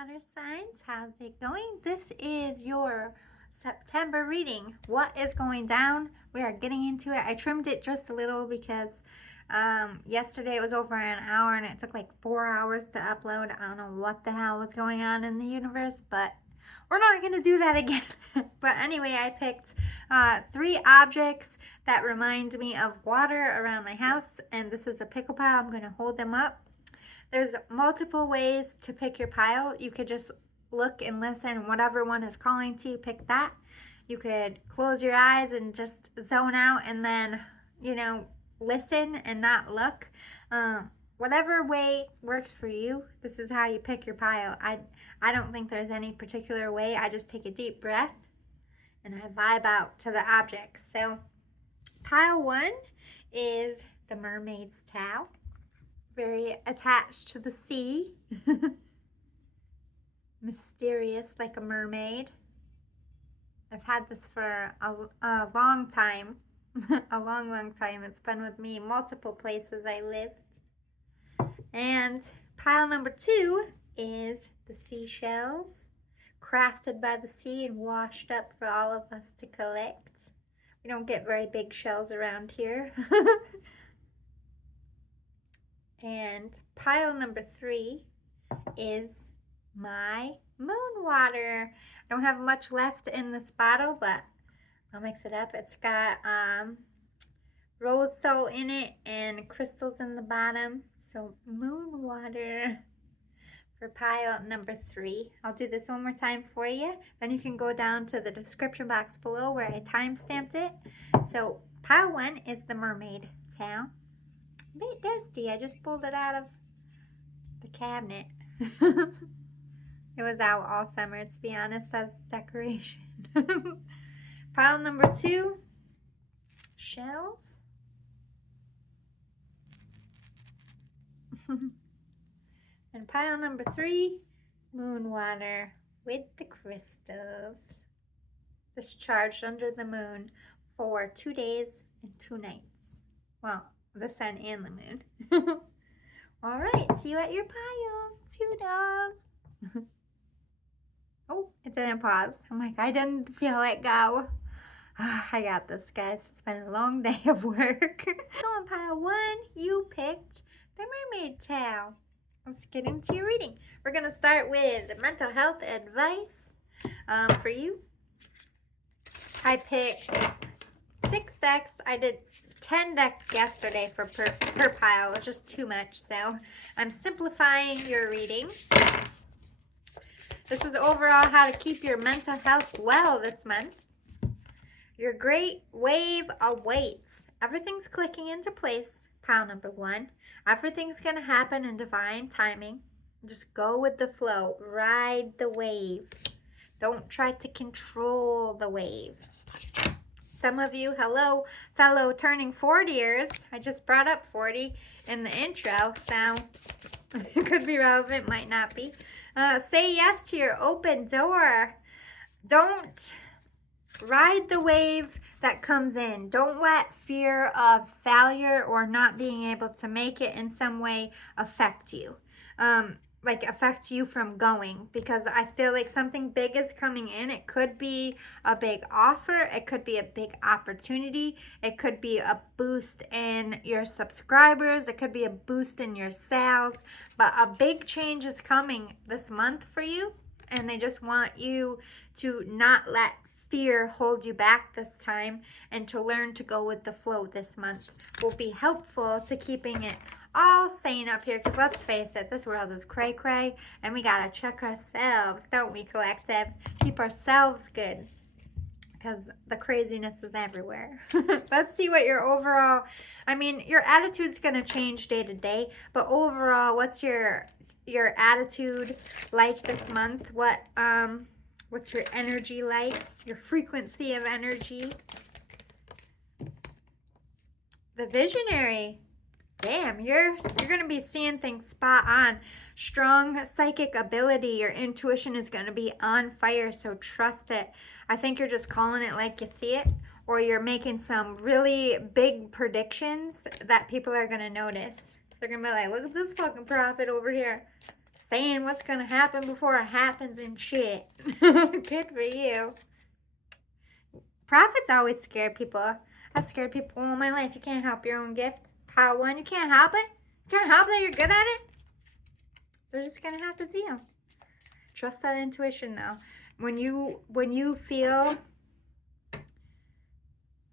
water signs, how's it going? This is your September reading. What is going down? We are getting into it. I trimmed it just a little because yesterday it was over an hour and it took like 4 hours to upload. I don't know what the hell was going on in the universe, but we're not going to do that again. But anyway, I picked 3 objects that remind me of water around my house, and this is a pickle pile. I'm going to hold them up. There's multiple ways to pick your pile. You could just look and listen. Whatever one is calling to you, pick that. You could close your eyes and just zone out and then, listen and not look. Whatever way works for you, this is how you pick your pile. I don't think there's any particular way. I just take a deep breath and I vibe out to the objects. So pile 1 is the mermaid's towel. Very attached to the sea. Mysterious like a mermaid. I've had this for a long time. A long time. It's been with me multiple places I lived. And pile number 2 is the seashells, crafted by the sea and washed up for all of us to collect. We don't get very big shells around here. And pile number 3 is my moon water. I don't have much left in this bottle, but I'll mix it up. It's got rose salt in it and crystals in the bottom. So moon water for pile number 3. I'll do this one more time for you. Then you can go down to the description box below where I time-stamped it. So pile 1 is the mermaid towel. A bit dusty. I just pulled it out of the cabinet. It was out all summer, to be honest, as decoration. Pile number 2, shells. And pile number 3, moon water with the crystals. Discharged under the moon for 2 days and 2 nights. Well, the sun and the moon. All right, see you at your pile. Toodles. Oh, it didn't pause. I'm like, I didn't feel it go. I got this, guys. It's been a long day of work. So on pile 1, you picked the mermaid towel. Let's get into your reading. We're going to start with mental health advice for you. I picked 6 decks. I did 10 decks yesterday for per pile. It was just too much, so I'm simplifying your reading. This is overall how to keep your mental health well this month. Your great wave awaits. Everything's clicking into place. Pile number 1. Everything's going to happen in divine timing. Just go with the flow. Ride the wave. Don't try to control the wave. Some of you, hello, fellow turning 40ers. I just brought up 40 in the intro, so it could be relevant, might not be. Say yes to your open door. Don't ride the wave that comes in. Don't let fear of failure or not being able to make it in some way affect you. Affect you from going, because I feel like something big is coming in. It could be a big offer. It could be a big opportunity. It could be a boost in your subscribers. It could be a boost in your sales. But a big change is coming this month for you, and they just want you to not let fear hold you back this time, and to learn to go with the flow this month will be helpful to keeping it all sane up here, because let's face it, this world is cray cray and we gotta check ourselves, don't we, collective? Keep ourselves good, because the craziness is everywhere. Let's see what your overall, your attitude's gonna change day to day, but overall, what's your attitude like this month? What's your energy like? Your frequency of energy? The visionary. Damn, you're going to be seeing things spot on. Strong psychic ability. Your intuition is going to be on fire, so trust it. I think you're just calling it like you see it, or you're making some really big predictions that people are going to notice. They're going to be like, look at this fucking prophet over here saying what's going to happen before it happens and shit. Good for you. Prophets always scare people. I've scared people all my life. You can't help your own gift. Power 1, you can't help it. You can't help that you're good at it. They're just going to have to deal. Trust that intuition now. When you feel,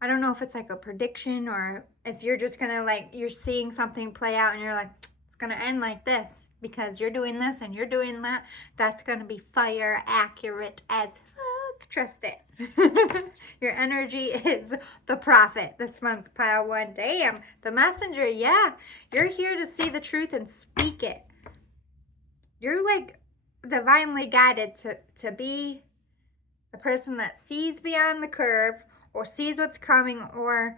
I don't know if it's like a prediction or if you're just going to like, you're seeing something play out and you're like, it's going to end like this because you're doing this and you're doing that. That's going to be fire accurate as fuck. Trust it. Your energy is the prophet this month, pile 1. Damn. The messenger, yeah. You're here to see the truth and speak it. You're like divinely guided to be the person that sees beyond the curve or sees what's coming, or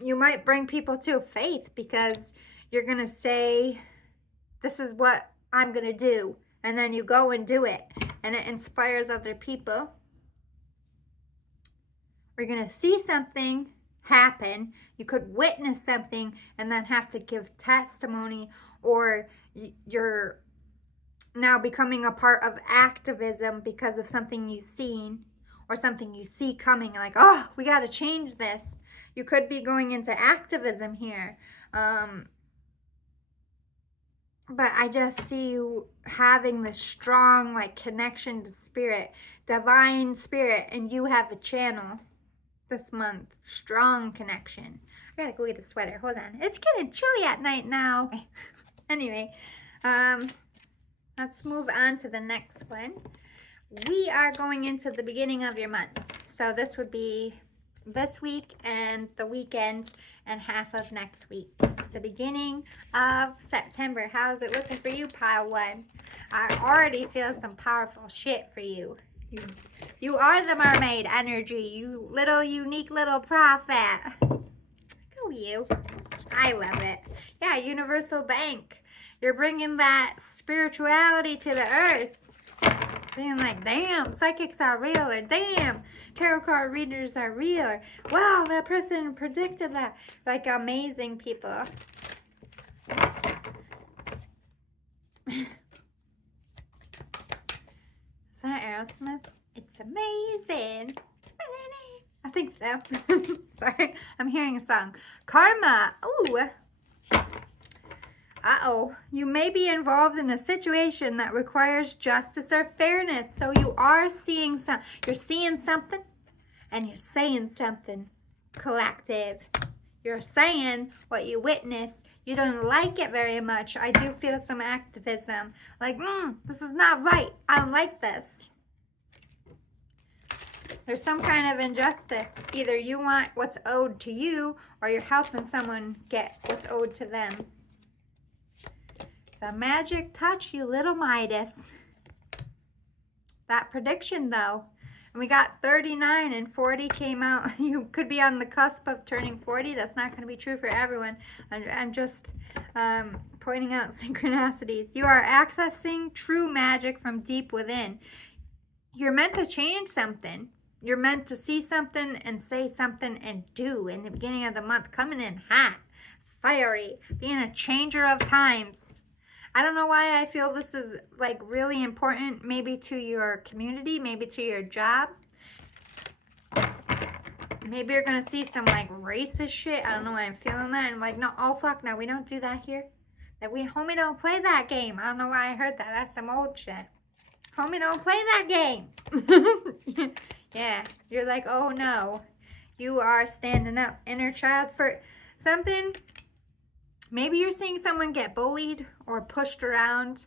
you might bring people to faith because you're going to say, this is what I'm going to do. And then you go and do it. And it inspires other people. Or you're going to see something happen. You could witness something and then have to give testimony. Or you're now becoming a part of activism because of something you've seen. Or something you see coming. Like, oh, we got to change this. You could be going into activism here. But I just see you having this strong, like, connection to spirit, divine spirit, and you have a channel this month. Strong connection. I gotta go get a sweater. Hold on. It's getting chilly at night now. Anyway, let's move on to the next one. We are going into the beginning of your month. So this would be this week and the weekend and half of next week. The beginning of September. How's it looking for you, pile 1? I already feel some powerful shit for you. You are the mermaid energy. You little unique little prophet. Go you. I love it. Yeah, universal bank. You're bringing that spirituality to the earth. Being like, damn, psychics are real, or damn, tarot card readers are real, or wow, that person predicted that. Like, amazing people. Is that Aerosmith? It's amazing. I think so. Sorry, I'm hearing a song. Karma. Ooh. Uh-oh, you may be involved in a situation that requires justice or fairness. So you are seeing you're seeing something and you're saying something. Collective. You're saying what you witnessed. You don't like it very much. I do feel some activism. Like, this is not right. I don't like this. There's some kind of injustice. Either you want what's owed to you or you're helping someone get what's owed to them. The magic touch, you little Midas. That prediction, though. And we got 39 and 40 came out. You could be on the cusp of turning 40. That's not going to be true for everyone. I'm just pointing out synchronicities. You are accessing true magic from deep within. You're meant to change something. You're meant to see something and say something and do in the beginning of the month. Coming in hot, fiery, being a changer of times. I don't know why I feel this is like really important, maybe to your community, maybe to your job. Maybe you're going to see some like racist shit. I don't know why I'm feeling that. I'm like, no, oh fuck, no, we don't do that here. That we, homie, don't play that game. I don't know why I heard that. That's some old shit. Homie, don't play that game. Yeah, you're like, oh no. You are standing up, inner child, for something. Maybe you're seeing someone get bullied or pushed around,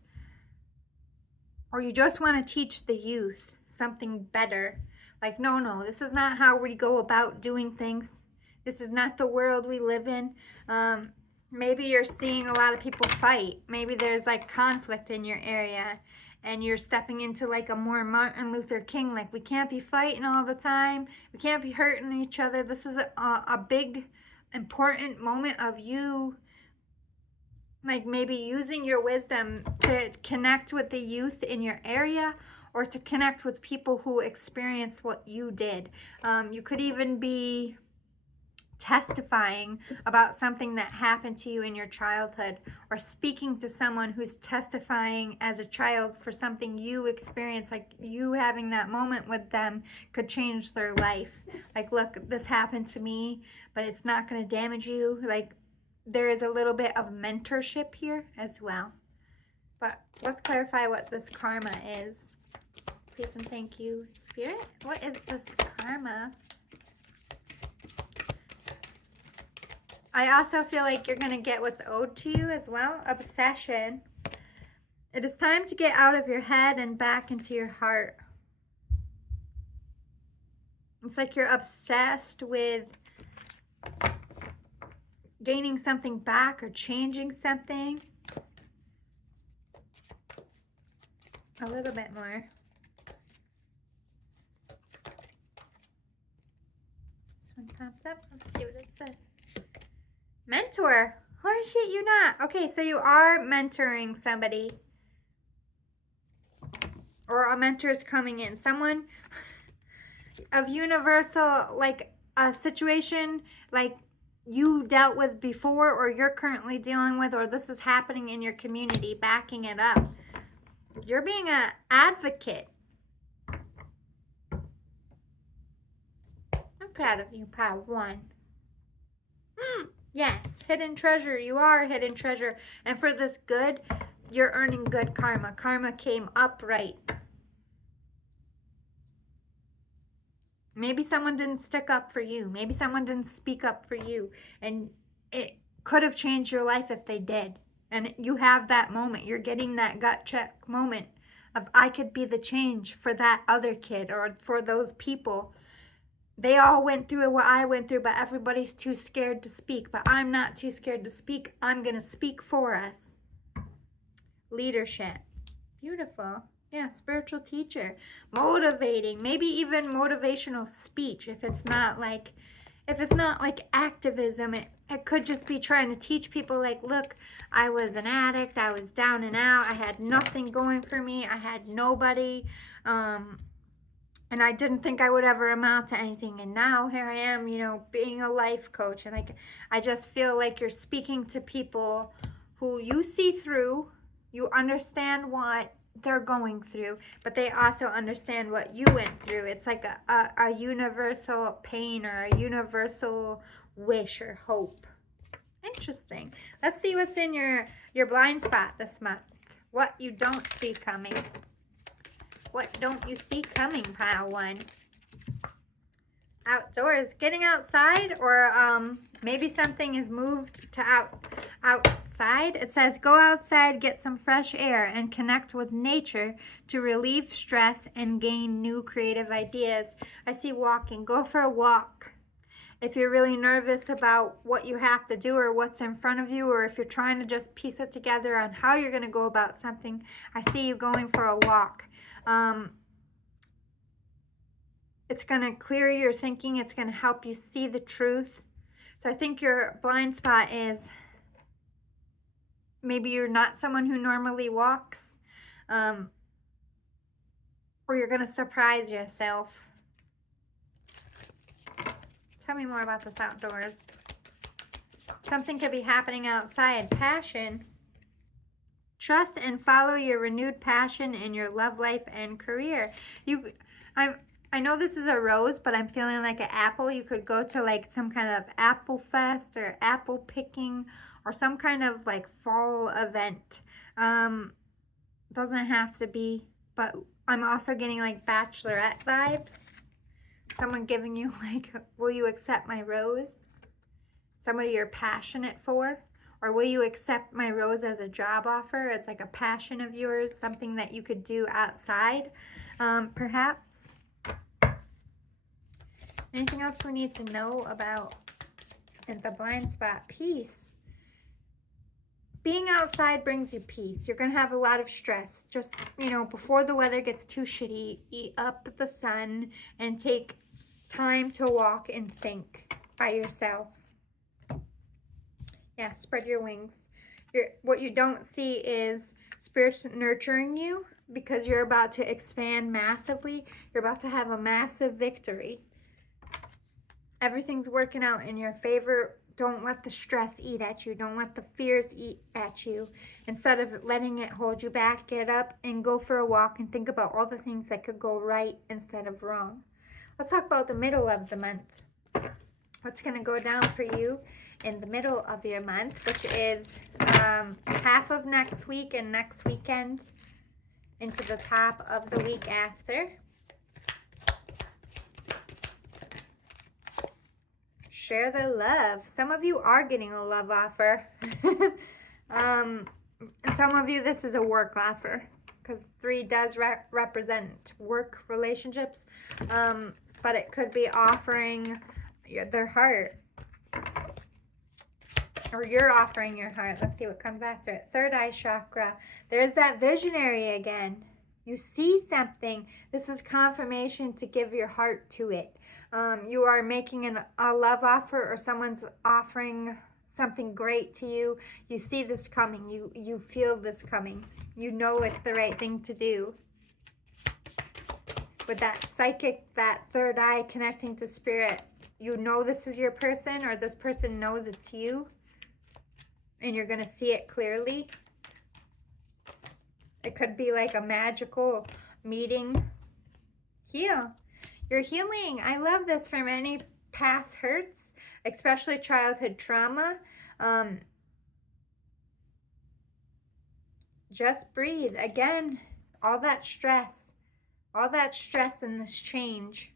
or you just want to teach the youth something better. Like, no, this is not how we go about doing things. This is not the world we live in. Maybe you're seeing a lot of people fight. Maybe there's like conflict in your area and you're stepping into like a more Martin Luther King, like we can't be fighting all the time. We can't be hurting each other. This is a big, important moment of you, like maybe using your wisdom to connect with the youth in your area or to connect with people who experience what you did. You could even be testifying about something that happened to you in your childhood, or speaking to someone who's testifying as a child for something you experienced, like you having that moment with them could change their life. Like, look, this happened to me, but it's not going to damage you. Like, there is a little bit of mentorship here as well. But let's clarify what this karma is. Please and thank you, Spirit. What is this karma? I also feel like you're going to get what's owed to you as well. Obsession. It is time to get out of your head and back into your heart. It's like you're obsessed with gaining something back or changing something. A little bit more. This one pops up. Let's see what it says. Mentor. Oh shit, you're not. Okay, so you are mentoring somebody. Or a mentor is coming in. Someone of universal, like a situation like you dealt with before, or you're currently dealing with, or this is happening in your community, backing it up. You're being an advocate. I'm proud of you, Power One. Yes, hidden treasure. You are a hidden treasure. And for this good, you're earning good karma. Karma came upright. Maybe someone didn't stick up for you. Maybe someone didn't speak up for you. And it could have changed your life if they did. And you have that moment. You're getting that gut check moment of, I could be the change for that other kid or for those people. They all went through what I went through, but everybody's too scared to speak. But I'm not too scared to speak. I'm going to speak for us. Leadership. Beautiful. Yeah, spiritual teacher. Motivating. Maybe even motivational speech. If it's not like activism, it could just be trying to teach people, like, look, I was an addict. I was down and out. I had nothing going for me. I had nobody. And I didn't think I would ever amount to anything. And now here I am, being a life coach. And I just feel like you're speaking to people who you see through. You understand what they're going through, but they also understand what you went through. It's like a universal pain or a universal wish or hope. Interesting. Let's see what's in your blind spot this month. What you don't see coming. What don't you see coming, Pile One? Outdoors. Getting outside, or maybe something is moved to outside. It says, go outside, get some fresh air, and connect with nature to relieve stress and gain new creative ideas. I see walking. Go for a walk. If you're really nervous about what you have to do or what's in front of you, or if you're trying to just piece it together on how you're going to go about something, I see you going for a walk. It's going to clear your thinking. It's going to help you see the truth. So I think your blind spot is maybe you're not someone who normally walks, or you're going to surprise yourself. Tell me more about this outdoors. Something could be happening outside. Passion. Trust and follow your renewed passion in your love life and career. I know this is a rose, but I'm feeling like an apple. You could go to like some kind of apple fest or apple picking or some kind of like fall event. Doesn't have to be, but I'm also getting like bachelorette vibes. Someone giving you like, will you accept my rose? Somebody you're passionate for. Or will you accept my rose as a job offer? It's like a passion of yours, something that you could do outside, perhaps. Anything else we need to know about in the blind spot? Peace. Being outside brings you peace. You're going to have a lot of stress. Just, before the weather gets too shitty, eat up the sun and take time to walk and think by yourself. Yeah, spread your wings. What you don't see is spirits nurturing you, because you're about to expand massively. You're about to have a massive victory. Everything's working out in your favor. Don't let the stress eat at you. Don't let the fears eat at you. Instead of letting it hold you back, get up and go for a walk and think about all the things that could go right instead of wrong. Let's talk about the middle of the month. What's going to go down for you in the middle of your month, which is half of next week and next weekend into the top of the week after. Share the love. Some of you are getting a love offer. And some of you, this is a work offer, because 3 does represent work relationships. But it could be offering their heart. Or you're offering your heart. Let's see what comes after it. Third eye chakra. There's that visionary again. You see something. This is confirmation to give your heart to it. You are making a love offer, or someone's offering something great to you. You see this coming. You feel this coming. You know it's the right thing to do. With that psychic, that third eye connecting to spirit, you know this is your person, or this person knows it's you. And you're going to see it clearly. It could be like a magical meeting. Heal. You're healing. I love this from any past hurts, especially childhood trauma. Just breathe. Again, all that stress in this change.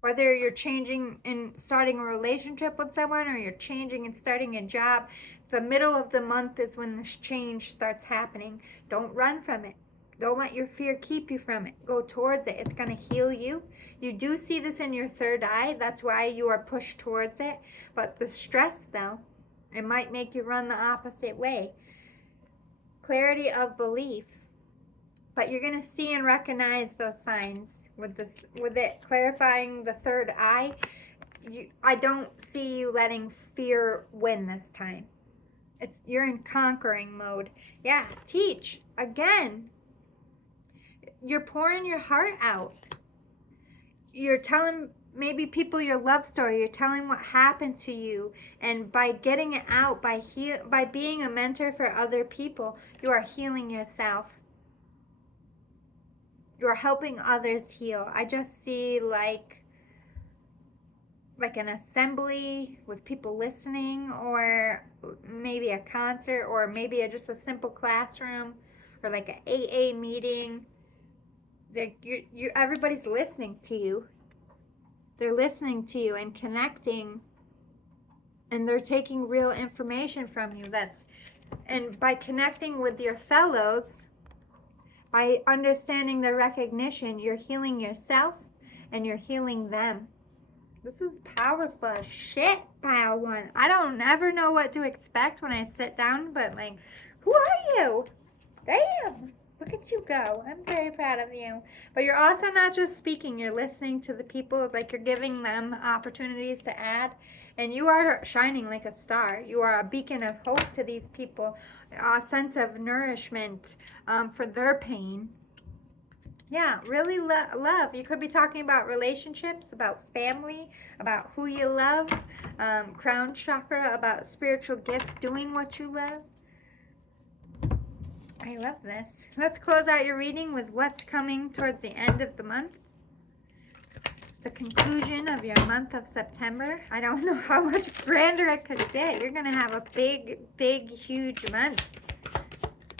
Whether you're changing and starting a relationship with someone, or you're changing and starting a job, the middle of the month is when this change starts happening. Don't run from it. Don't let your fear keep you from it. Go towards it. It's going to heal you. You do see this in your third eye. That's why you are pushed towards it. But the stress, though, it might make you run the opposite way. Clarity of belief. But you're going to see and recognize those signs with it clarifying the third eye. I don't see you letting fear win this time. You're in conquering mode. Yeah, teach. Again, you're pouring your heart out. You're telling maybe people your love story. You're telling what happened to you. And by getting it out, by being a mentor for other people, you are healing yourself. You're helping others heal. I just see like an assembly with people listening, or maybe a concert, or maybe just a simple classroom, or like an AA meeting. Everybody's listening to you. They're listening to you and connecting, and they're taking real information from you. And by connecting with your fellows, by understanding their recognition, you're healing yourself and you're healing them. This is powerful shit, pile one. I don't ever know what to expect when I sit down, but like, who are you? Damn, look at you go. I'm very proud of you. But you're also not just speaking, you're listening to the people, like you're giving them opportunities to add. And you are shining like a star. You are a beacon of hope to these people, a sense of nourishment for their pain. Yeah, really love. You could be talking about relationships, about family, about who you love, crown chakra, about spiritual gifts, doing what you love. I love this. Let's close out your reading with what's coming towards the end of the month. The conclusion of your month of September. I don't know how much grander it could get. You're going to have a big, huge month.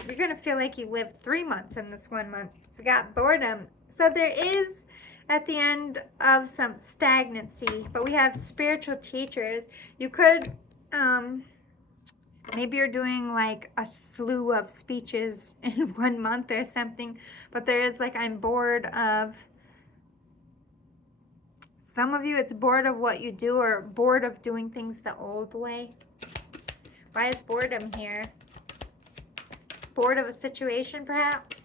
You're going to feel like you lived 3 months in this 1 month. We got boredom. So there is, at the end of some stagnancy, but we have spiritual teachers. You could, maybe you're doing like a slew of speeches in 1 month or something, but there is like, I'm bored of. Some of you, it's bored of what you do, or bored of doing things the old way. Why is boredom here? Bored of a situation, perhaps?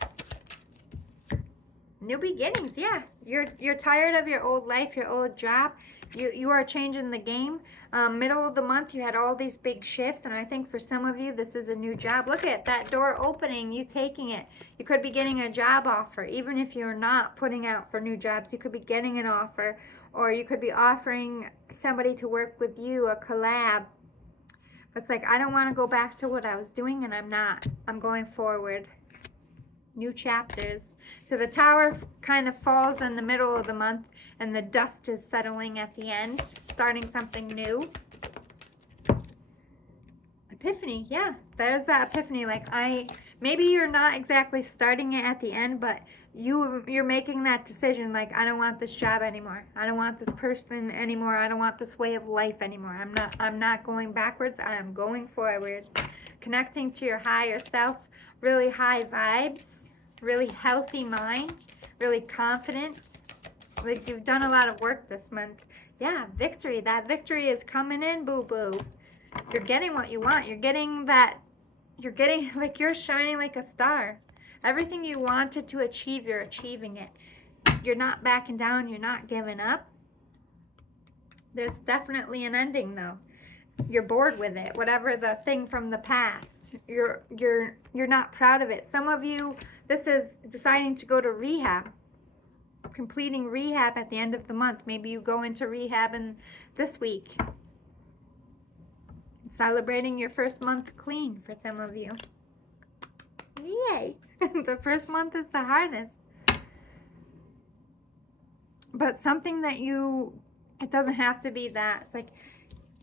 New beginnings, yeah. You're tired of your old life, your old job. You are changing the game. Middle of the month, you had all these big shifts, and I think for some of you, this is a new job. Look at that door opening, you taking it. You could be getting a job offer. Even if you're not putting out for new jobs, you could be getting an offer. Or you could be offering somebody to work with you, a collab. It's like, I don't want to go back to what I was doing, and I'm not. I'm going forward. New chapters. So the Tower kind of falls in the middle of the month, and the dust is settling at the end, starting something new. Epiphany, yeah, there's that epiphany. Like, maybe you're not exactly starting it at the end, but you're making that decision. Like, I don't want this job anymore. I don't want this person anymore. I don't want this way of life anymore. I'm not going backwards. I am going forward. Connecting to your higher self, really high vibes, really healthy mind, really confident. Like, you've done a lot of work this month. Yeah, victory. That victory is coming in, boo-boo. You're getting what you want. You're getting, like, you're shining like a star. Everything you wanted to achieve, you're achieving it. You're not backing down. You're not giving up. There's definitely an ending, though. You're bored with it. Whatever the thing from the past. You're not proud of it. Some of you, this is deciding to go to rehab. Completing rehab at the end of the month. Maybe you go into rehab this week. Celebrating your first month clean for some of you. Yay! The first month is the hardest. But something that it doesn't have to be that. It's like,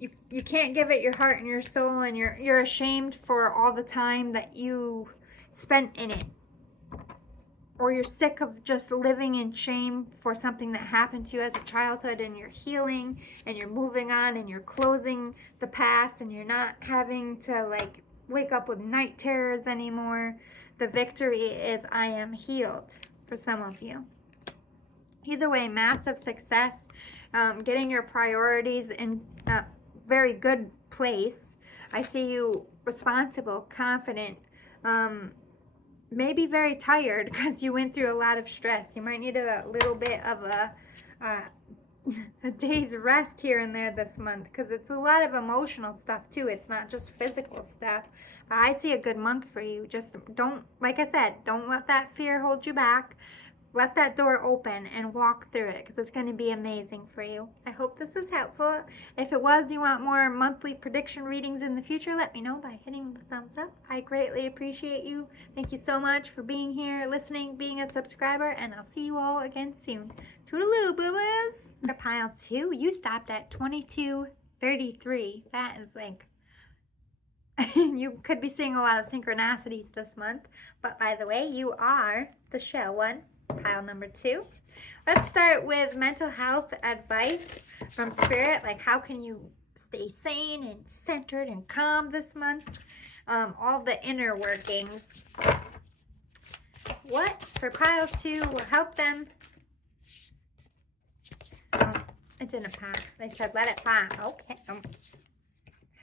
you can't give it your heart and your soul, and you're ashamed for all the time that you spent in it. Or you're sick of just living in shame for something that happened to you as a childhood, and you're healing and you're moving on and you're closing the past, and you're not having to, like, wake up with night terrors anymore. The victory is I am healed for some of you. Either way, massive success, getting your priorities in a very good place. I see you responsible, confident, maybe very tired because you went through a lot of stress. You might need a little bit of a day's rest here and there this month, because it's a lot of emotional stuff too. It's not just physical stuff. I see a good month for you. Just don't, like I said, don't let that fear hold you back. Let that door open and walk through it, because it's going to be amazing for you. I hope this is helpful. If it was, you want more monthly prediction readings in the future, let me know by hitting the thumbs up. I greatly appreciate you. Thank you so much for being here, listening, being a subscriber, and I'll see you all again soon. Toodaloo, boo-boos. For pile 2, you stopped at 2233. That is like... you could be seeing a lot of synchronicities this month. But by the way, you are the show one. Pile number 2. Let's start with mental health advice from Spirit. Like, how can you stay sane and centered and calm this month? All the inner workings. What for pile 2 will help them? Oh, it didn't pop. They said let it pop. Okay.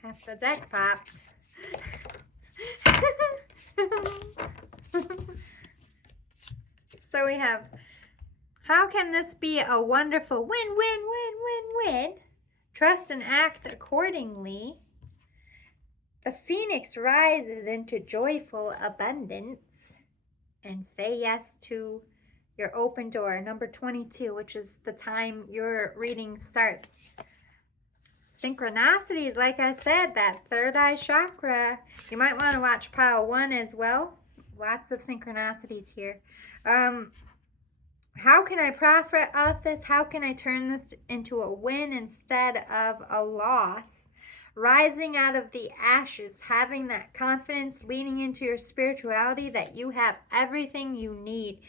Half the deck popped. So we have, how can this be a wonderful win-win-win-win-win? Trust and act accordingly. The phoenix rises into joyful abundance. And say yes to your open door. Number 22, which is the time your reading starts. Synchronicities, like I said, that third eye chakra. You might want to watch pile 1 as well. Lots of synchronicities here. How can I profit off this? How can I turn this into a win instead of a loss? Rising out of the ashes, having that confidence, leaning into your spirituality that you have everything you need.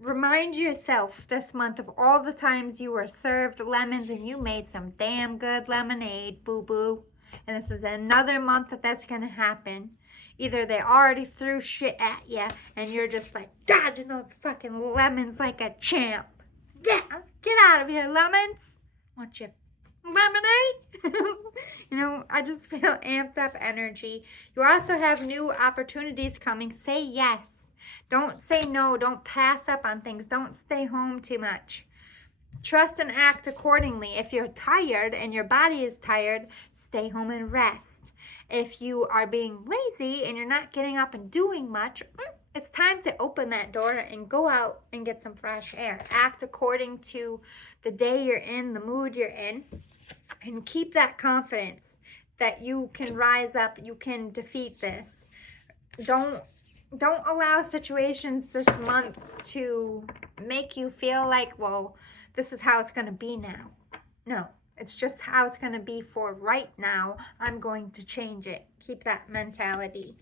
Remind yourself this month of all the times you were served lemons and you made some damn good lemonade, boo-boo. And this is another month that's going to happen. Either they already threw shit at you and you're just like dodging those fucking lemons like a champ. Yeah, get out of here, lemons. Want your lemonade? You know, I just feel amped up energy. You also have new opportunities coming. Say yes. Don't say no. Don't pass up on things. Don't stay home too much. Trust and act accordingly. If you're tired and your body is tired, stay home and rest. If you are being lazy and you're not getting up and doing much, it's time to open that door and go out and get some fresh air. Act according to the day you're in, the mood you're in, and keep that confidence that you can rise up, you can defeat this. Don't allow situations this month to make you feel like, well, this is how it's going to be now. No, it's just how it's going to be for right now. I'm going to change it. Keep that mentality.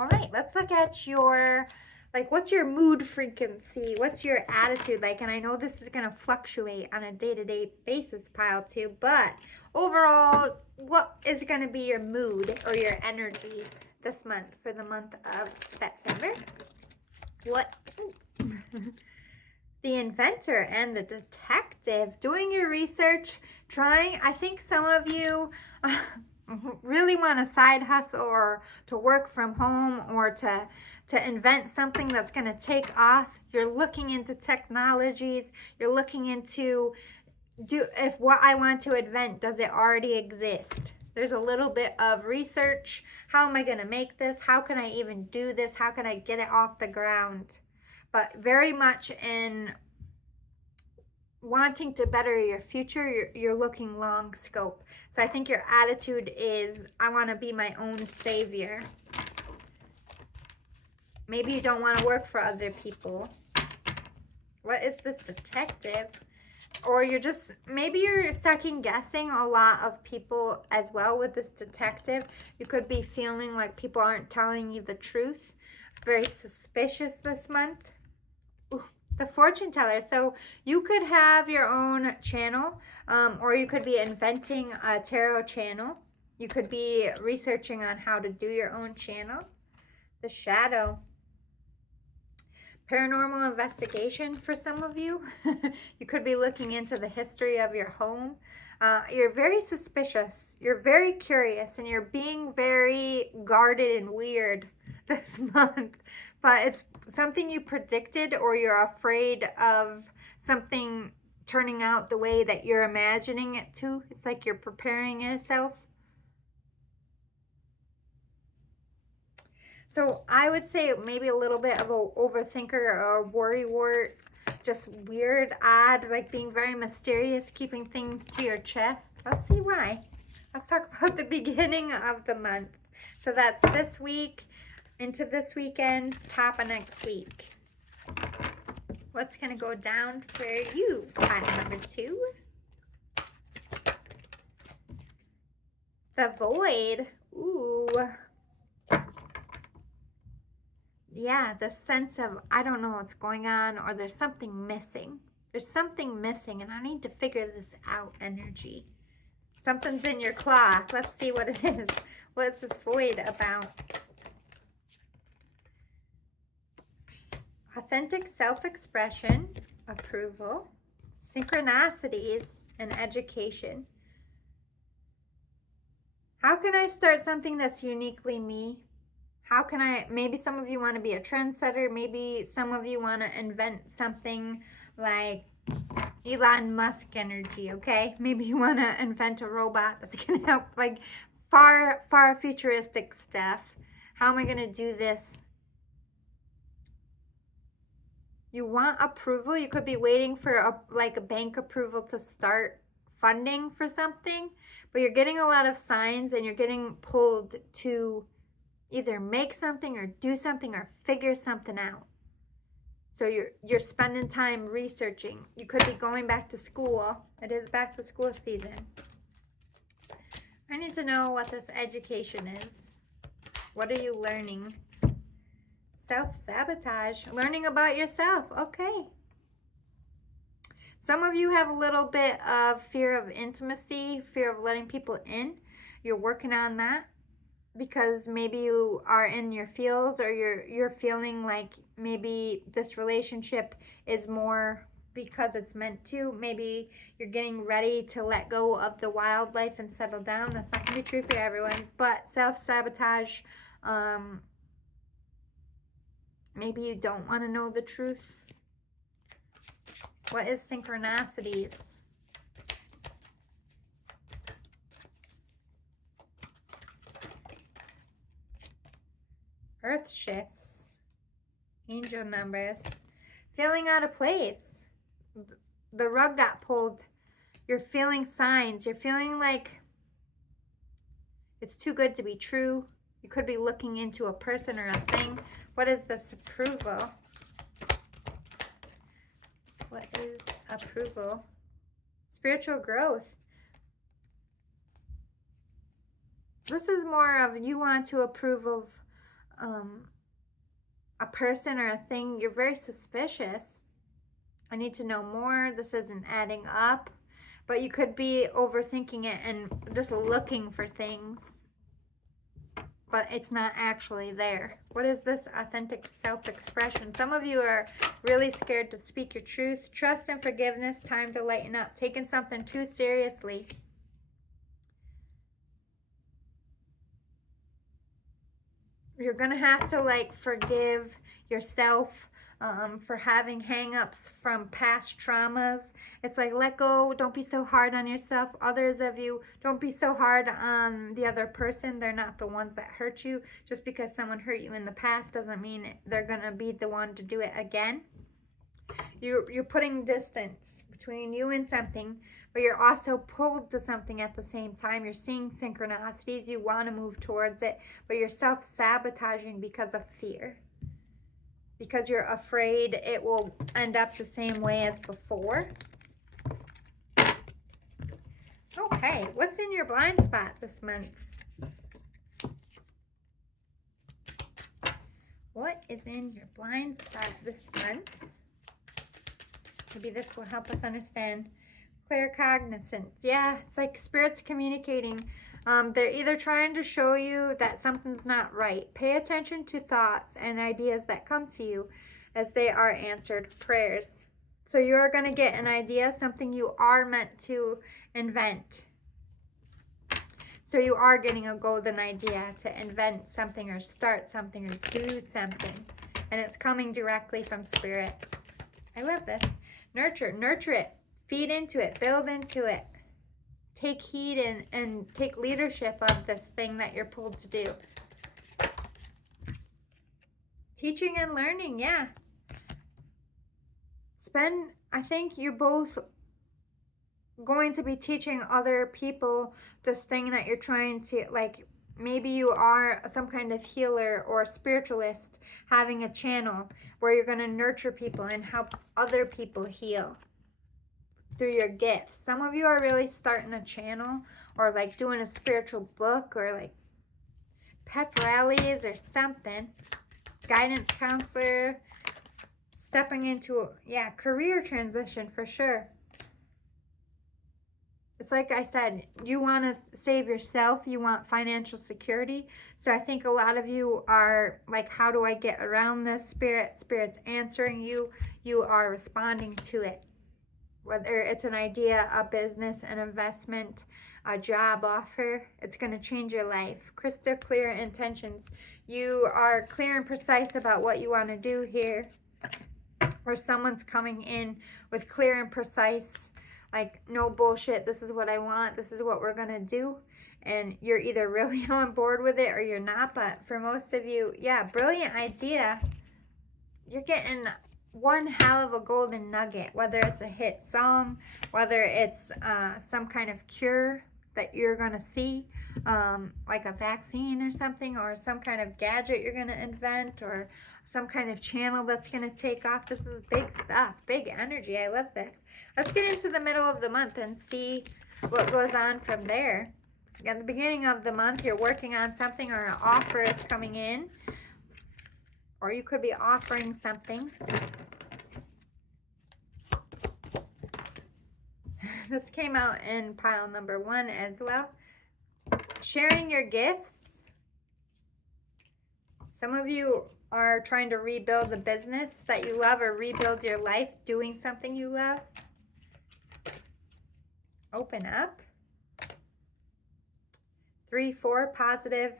All right, let's look at your, like, what's your mood frequency? What's your attitude like? And I know this is going to fluctuate on a day-to-day basis, pile two, but overall, what is going to be your mood or your energy this month for the month of September? What? The inventor and the detective, doing your research, trying. I think some of you really want a side hustle or to work from home or to invent something that's going to take off. You're looking into technologies. You're looking into, if what I want to invent, does it already exist? There's a little bit of research. How am I going to make this? How can I even do this? How can I get it off the ground? But very much in wanting to better your future, you're looking long scope. So I think your attitude is, I want to be my own savior. Maybe you don't want to work for other people. What is this detective? Or you're just, maybe you're second guessing a lot of people as well with this detective. You could be feeling like people aren't telling you the truth. Very suspicious this month. Ooh, the fortune teller. So you could have your own channel, or you could be inventing a tarot channel. You could be researching on how to do your own channel. The shadow. Paranormal investigation for some of you. You could be looking into the history of your home. You're very suspicious. You're very curious, and you're being very guarded and weird this month. But it's something you predicted, or you're afraid of something turning out the way that you're imagining it to. It's like you're preparing yourself. So I would say maybe a little bit of an overthinker or a worrywart, just weird, odd, like being very mysterious, keeping things to your chest. Let's see why. Let's talk about the beginning of the month. So that's this week into this weekend, top of next week. What's going to go down for you? Pile number 2. The void. Ooh. Yeah, the sense of, I don't know what's going on, or there's something missing. There's something missing, and I need to figure this out energy. Something's in your clock. Let's see what it is. What's this void about? Authentic self-expression, approval, synchronicities, and education. How can I start something that's uniquely me? How can I, maybe some of you want to be a trendsetter. Maybe some of you want to invent something like Elon Musk energy, okay? Maybe you want to invent a robot that's going to help, like far futuristic stuff. How am I going to do this? You want approval. You could be waiting for a bank approval to start funding for something, but you're getting a lot of signs, and you're getting pulled to either make something or do something or figure something out. So you're spending time researching. You could be going back to school. It is back to school season. I need to know what this education is. What are you learning? Self-sabotage. Learning about yourself. Okay. Some of you have a little bit of fear of intimacy, fear of letting people in. You're working on that, because maybe you are in your feels, or you're feeling like maybe this relationship is more because it's meant to. Maybe you're getting ready to let go of the wildlife and settle down. That's not going to be true for everyone, but self-sabotage. Maybe you don't want to know the truth. What is synchronicities? Earth shifts. Angel numbers. Feeling out of place. The rug got pulled. You're feeling signs. You're feeling like it's too good to be true. You could be looking into a person or a thing. What is this approval? What is approval? Spiritual growth. This is more of you want to approve of a person or a thing. You're very suspicious. I need to know more. This isn't adding up. But you could be overthinking it and just looking for things. But it's not actually there. What is this authentic self-expression? Some of you are really scared to speak your truth. Trust and forgiveness. Time to lighten up. Taking something too seriously. You're going to have to like forgive yourself for having hang-ups from past traumas. It's like, let go. Don't be so hard on yourself. Others of you, don't be so hard on the other person. They're not the ones that hurt you. Just because someone hurt you in the past doesn't mean they're going to be the one to do it again. You're putting distance between you and something, but you're also pulled to something at the same time. You're seeing synchronicities. You want to move towards it, but you're self-sabotaging because of fear. Because you're afraid it will end up the same way as before. Okay, what's in your blind spot this month? What is in your blind spot this month? Maybe this will help us understand. Claircognizance. Yeah, it's like spirits communicating. They're either trying to show you that something's not right. Pay attention to thoughts and ideas that come to you as they are answered prayers. So you are going to get an idea, something you are meant to invent. So you are getting a golden idea to invent something or start something or do something. And it's coming directly from spirit. I love this. Nurture it. Feed into it. Build into it. Take heed and take leadership of this thing that you're pulled to do. Teaching and learning, yeah. I think you're both going to be teaching other people this thing that you're trying to, like, maybe you are some kind of healer or spiritualist having a channel where you're going to nurture people and help other people heal through your gifts. Some of you are really starting a channel or like doing a spiritual book or like pep rallies or something. Guidance counselor, stepping into, yeah, career transition for sure. It's like I said, you want to save yourself. You want financial security. So I think a lot of you are like, how do I get around this? Spirit's answering you. You are responding to it. Whether it's an idea, a business, an investment, a job offer, it's going to change your life. Crystal clear intentions. You are clear and precise about what you want to do here. Or someone's coming in with clear and precise, like, no bullshit, this is what I want, this is what we're going to do. And you're either really on board with it or you're not. But for most of you, yeah, brilliant idea. You're getting one hell of a golden nugget, whether it's a hit song, whether it's some kind of cure that you're going to see, like a vaccine or something, or some kind of gadget you're going to invent, or some kind of channel that's going to take off. This is big stuff, big energy. I love this. Let's get into the middle of the month and see what goes on from there. At the beginning of the month, you're working on something or an offer is coming in, or you could be offering something. This came out in pile number 1 as well. Sharing your gifts. Some of you are trying to rebuild a business that you love, or rebuild your life doing something you love. Open up. 3, 4, positive.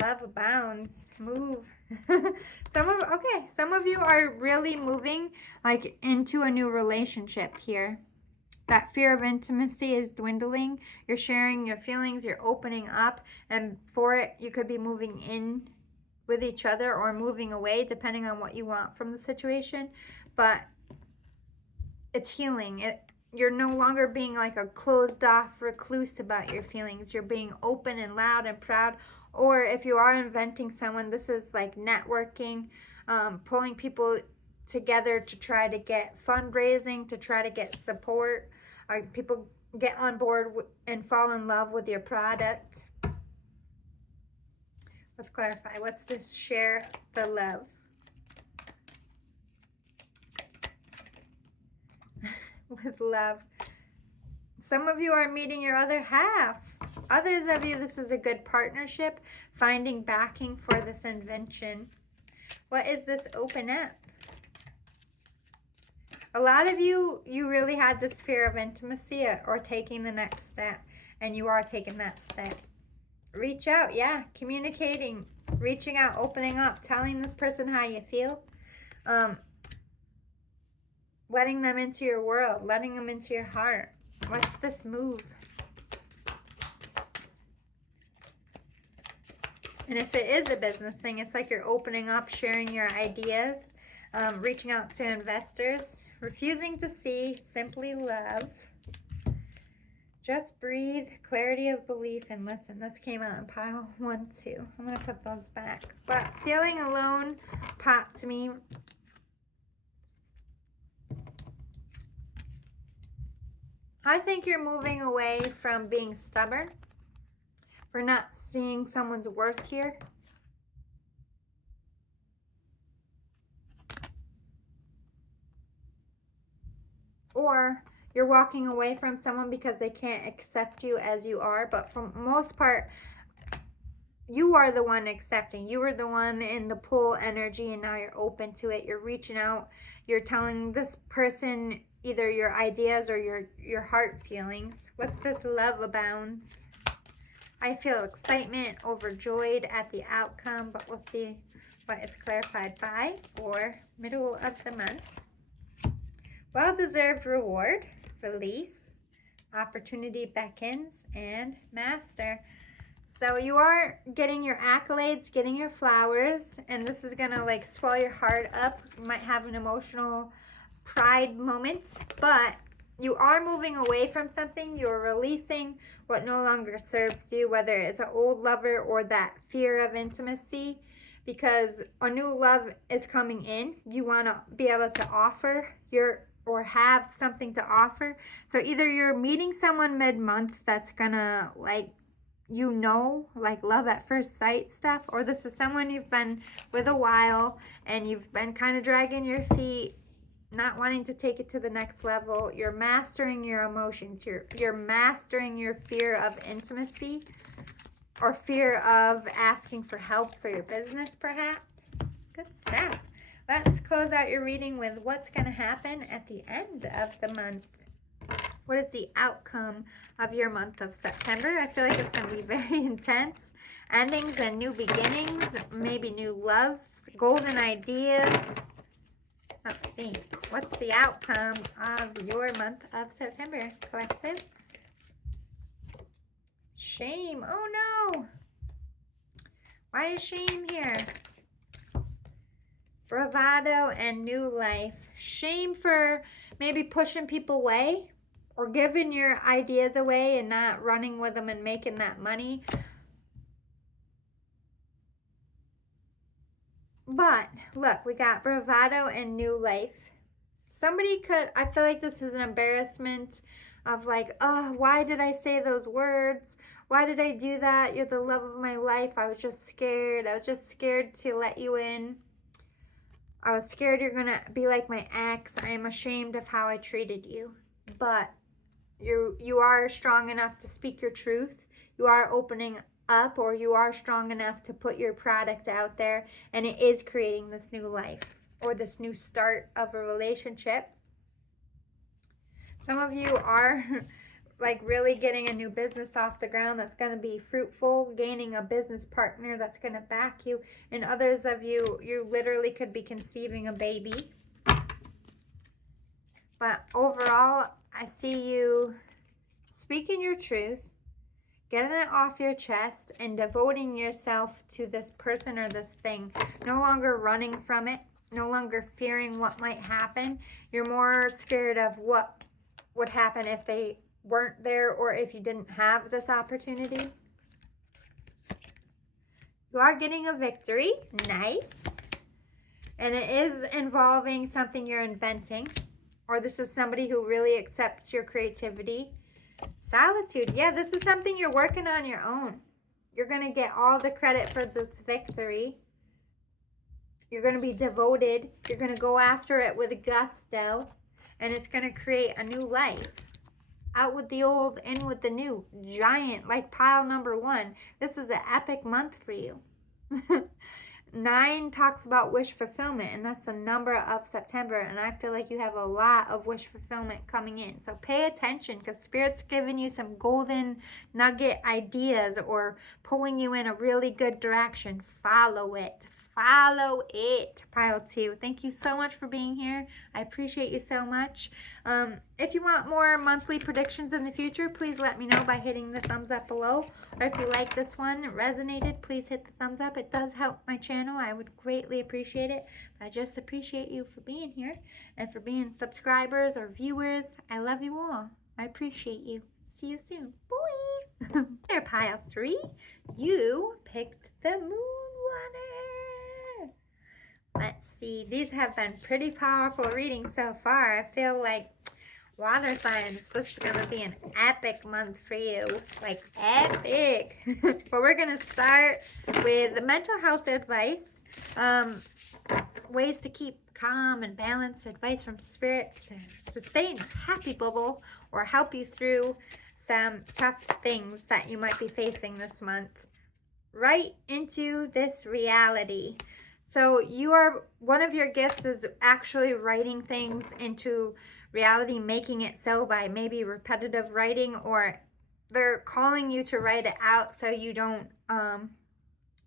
Love abounds. Move. Some of you are really moving like into a new relationship here. That fear of intimacy is dwindling. You're sharing your feelings. You're opening up. And for it, you could be moving in with each other or moving away, depending on what you want from the situation. But it's healing. You're no longer being like a closed off recluse about your feelings. You're being open and loud and proud. Or if you are inventing someone, this is like networking, pulling people together to try to get fundraising, to try to get support. People get on board and fall in love with your product. Let's clarify. What's this? Share the love. With love. Some of you are meeting your other half. Others of you, this is a good partnership, finding backing for this invention. What is this? Open up. A lot of you really had this fear of intimacy or taking the next step, and you are taking that step. Reach out, yeah, communicating, reaching out, opening up, telling this person how you feel. Letting them into your world, letting them into your heart. What's this move? And if it is a business thing, it's like you're opening up, sharing your ideas, reaching out to investors, refusing to see, simply love. Just breathe, clarity of belief, and listen. This came out in pile 1, 2. I'm going to put those back. But feeling alone popped to me. I think you're moving away from being stubborn, for not seeing someone's worth here. Or you're walking away from someone because they can't accept you as you are. But for the most part, you are the one accepting. You were the one in the pull energy, and now you're open to it. You're reaching out. You're telling this person either your ideas or your heart feelings. What's this? Love abounds. I feel excitement, overjoyed at the outcome, but we'll see what it's clarified by. Or middle of the month. Well-deserved reward, release, opportunity beckons, and master. So you are getting your accolades, getting your flowers, and this is gonna like swell your heart up. You might have an emotional pride moment, but you are moving away from something. You're releasing what no longer serves you, whether it's an old lover or that fear of intimacy, because a new love is coming in. You want to be able to offer or have something to offer. So either you're meeting someone mid-month that's gonna like love at first sight stuff, or this is someone you've been with a while and you've been kind of dragging your feet, not wanting to take it to the next level. You're mastering your emotions. You're mastering your fear of intimacy or fear of asking for help for your business, perhaps. Good stuff. Let's close out your reading with what's going to happen at the end of the month. What is the outcome of your month of September? I feel like it's going to be very intense. Endings and new beginnings, maybe new loves, golden ideas. Let's see. What's the outcome of your month of September, collective? Shame. Oh no. Why is shame here? Bravado and new life. Shame for maybe pushing people away or giving your ideas away and not running with them and making that money. But look, we got bravado and new life. Somebody could, I feel like this is an embarrassment of like, oh, why did I say those words? Why did I do that? You're the love of my life. I was just scared. I was just scared to let you in. I was scared you're going to be like my ex. I am ashamed of how I treated you. But you are strong enough to speak your truth. You are opening up, or you are strong enough to put your product out there, and it is creating this new life or this new start of a relationship. Some of you are like really getting a new business off the ground that's going to be fruitful, gaining a business partner that's going to back you, and others of you, you literally could be conceiving a baby. But overall, I see you speaking your truth, getting it off your chest and devoting yourself to this person or this thing. No longer running from it, no longer fearing what might happen. You're more scared of what would happen if they weren't there or if you didn't have this opportunity. You are getting a victory. Nice. And it is involving something you're inventing, or this is somebody who really accepts your creativity. Solitude. Yeah, this is something you're working on your own. You're going to get all the credit for this victory. You're going to be devoted. You're going to go after it with gusto, and it's going to create a new life. Out with the old, in with the new. Giant, like pile number 1. This is an epic month for you. 9 talks about wish fulfillment, and that's the number of September, and I feel like you have a lot of wish fulfillment coming in. So pay attention, because Spirit's giving you some golden nugget ideas or pulling you in a really good direction. Follow it. Follow it, pile 2. Thank you so much for being here. I appreciate you so much. If you want more monthly predictions in the future, please let me know by hitting the thumbs up below. Or if you like this one, it resonated, please hit the thumbs up. It does help my channel. I would greatly appreciate it. I just appreciate you for being here and for being subscribers or viewers. I love you all. I appreciate you. See you soon. Bye. There, pile 3. You picked the moon water. Let's see. These have been pretty powerful readings so far. I feel like water signs, this is going to be an epic month for you. Like, epic. But we're going to start with mental health advice. Ways to keep calm and balanced, advice from Spirit to stay in a happy bubble or help you through some tough things that you might be facing this month. Right into this reality. So one of your gifts is actually writing things into reality, making it so by maybe repetitive writing, or they're calling you to write it out so you don't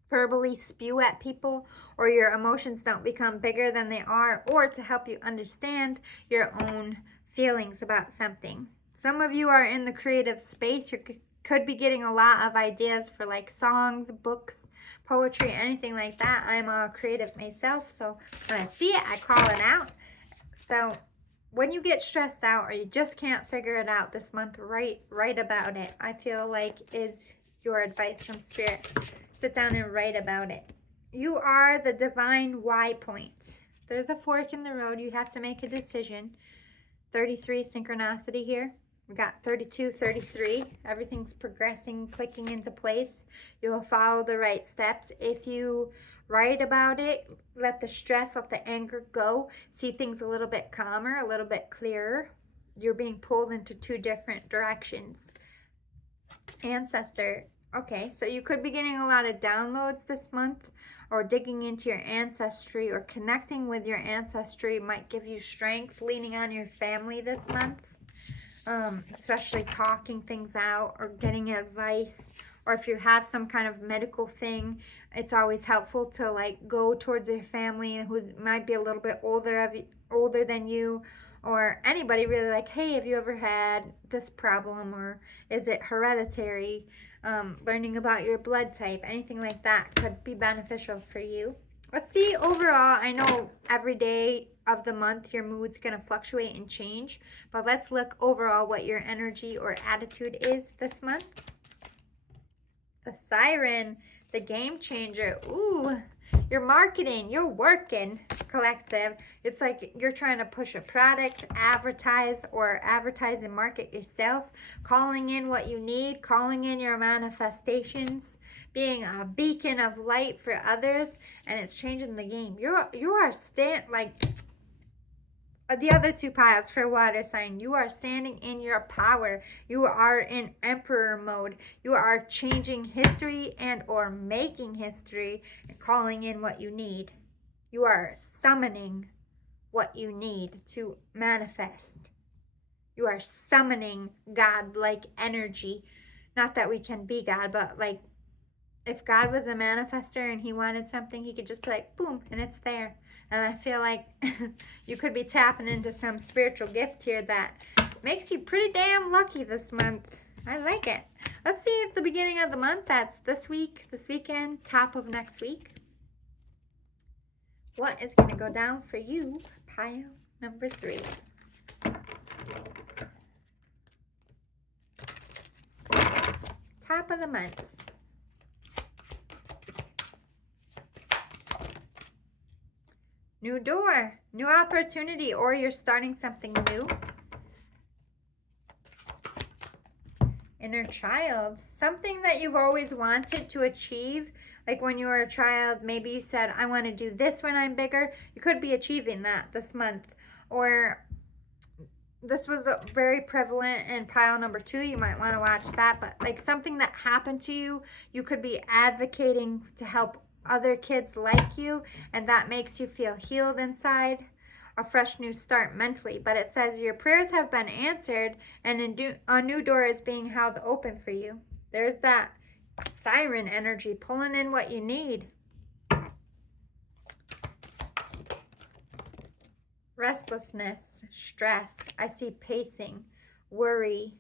verbally spew at people, or your emotions don't become bigger than they are, or to help you understand your own feelings about something. Some of you are in the creative space. You could be getting a lot of ideas for like songs, books, poetry, anything like that. I'm a creative myself, so when I see it, I call it out. So when you get stressed out or you just can't figure it out this month, write about it. I feel like is your advice from Spirit. Sit down and write about it. You are the divine Y point. There's a fork in the road. You have to make a decision. 33 synchronicity here. We got 32, 33. Everything's progressing, clicking into place. You will follow the right steps. If you write about it, let the stress, let the anger go. See things a little bit calmer, a little bit clearer. You're being pulled into 2 different directions. Ancestor. Okay, so you could be getting a lot of downloads this month, or digging into your ancestry or connecting with your ancestry might give you strength. Leaning on your family this month. Especially talking things out or getting advice, or if you have some kind of medical thing, it's always helpful to like go towards your family who might be a little bit older than you, or anybody really, like, hey, have you ever had this problem, or is it hereditary? Learning about your blood type, anything like that could be beneficial for you. Let's see overall. I know every day of the month your mood's going to fluctuate and change, but let's look overall what your energy or attitude is this month. The Siren, the game changer. Ooh, you're marketing, you're working, collective. It's like you're trying to push a product, advertise and market yourself, calling in what you need, calling in your manifestations, being a beacon of light for others, and it's changing the game. You are like the other 2 piles for water sign. You are standing in your power. You are in emperor mode. You are changing history and or making history and calling in what you need. You are summoning what you need to manifest. You are summoning God-like energy. Not that we can be God, but like if God was a manifester and he wanted something, he could just be like, boom, and it's there. And I feel like you could be tapping into some spiritual gift here that makes you pretty damn lucky this month. I like it. Let's see at the beginning of the month. That's this week, this weekend, top of next week. What is going to go down for you? Pile number 3. Top of the month. New door, new opportunity, or you're starting something new. Inner child, something that you've always wanted to achieve. Like when you were a child, maybe you said, I want to do this when I'm bigger. You could be achieving that this month. Or this was very prevalent in pile number 2. You might want to watch that. But like something that happened to you, you could be advocating to help other kids like you. And that makes you feel healed inside. A fresh new start mentally. But it says your prayers have been answered and a new door is being held open for you. There's that siren energy pulling in what you need. Restlessness, stress. I see pacing, worry.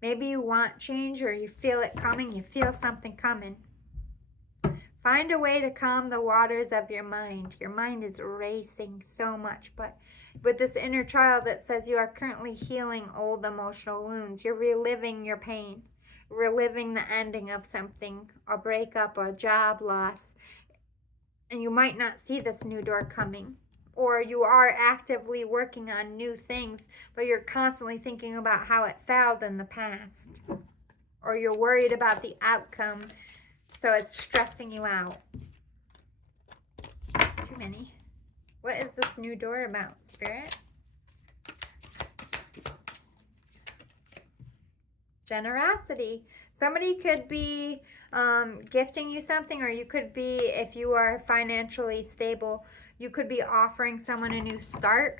Maybe you want change or you feel it coming. You feel something coming. Find a way to calm the waters of your mind. Your mind is racing so much, but with this inner child that says you are currently healing old emotional wounds. You're reliving your pain, reliving the ending of something, a breakup or a job loss. And you might not see this new door coming. Or you are actively working on new things, but you're constantly thinking about how it failed in the past. Or you're worried about the outcome. So it's stressing you out. Too many. What is this new door about, Spirit? Generosity. Somebody could be gifting you something, or you could be, if you are financially stable, you could be offering someone a new start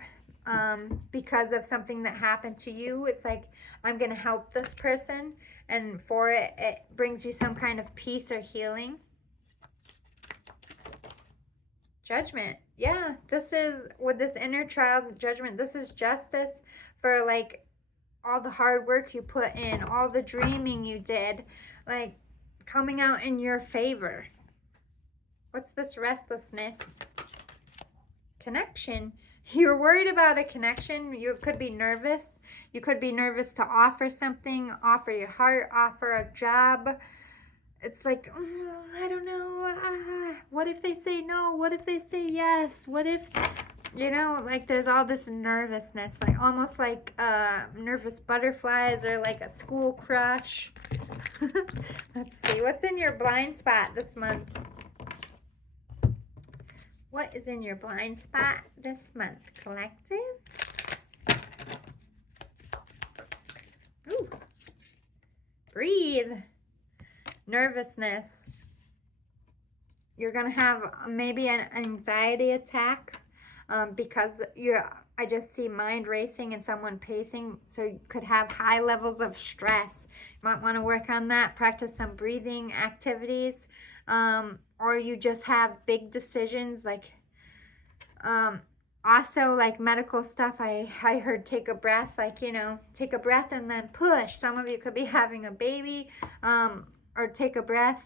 because of something that happened to you. It's like, I'm going to help this person. And for it, it brings you some kind of peace or healing. Judgment. Yeah, this is, with this inner child judgment, this is justice for like all the hard work you put in, all the dreaming you did, like coming out in your favor. What's this restlessness? Connection. You're worried about a connection. You could be nervous. You could be nervous to offer something, offer your heart, offer a job. It's like, I don't know. What if they say no? What if they say yes? What if, you know, like there's all this nervousness, like almost like nervous butterflies or like a school crush. Let's see, what's in your blind spot this month? What is in your blind spot this month, collective? Ooh. Breathe. Nervousness. You're going to have maybe an anxiety attack because I just see mind racing and someone pacing. So you could have high levels of stress. You might want to work on that. Practice some breathing activities. Or you just have big decisions like also like medical stuff. I heard take a breath, like, you know, take a breath and then push. Some of you could be having a baby, or take a breath,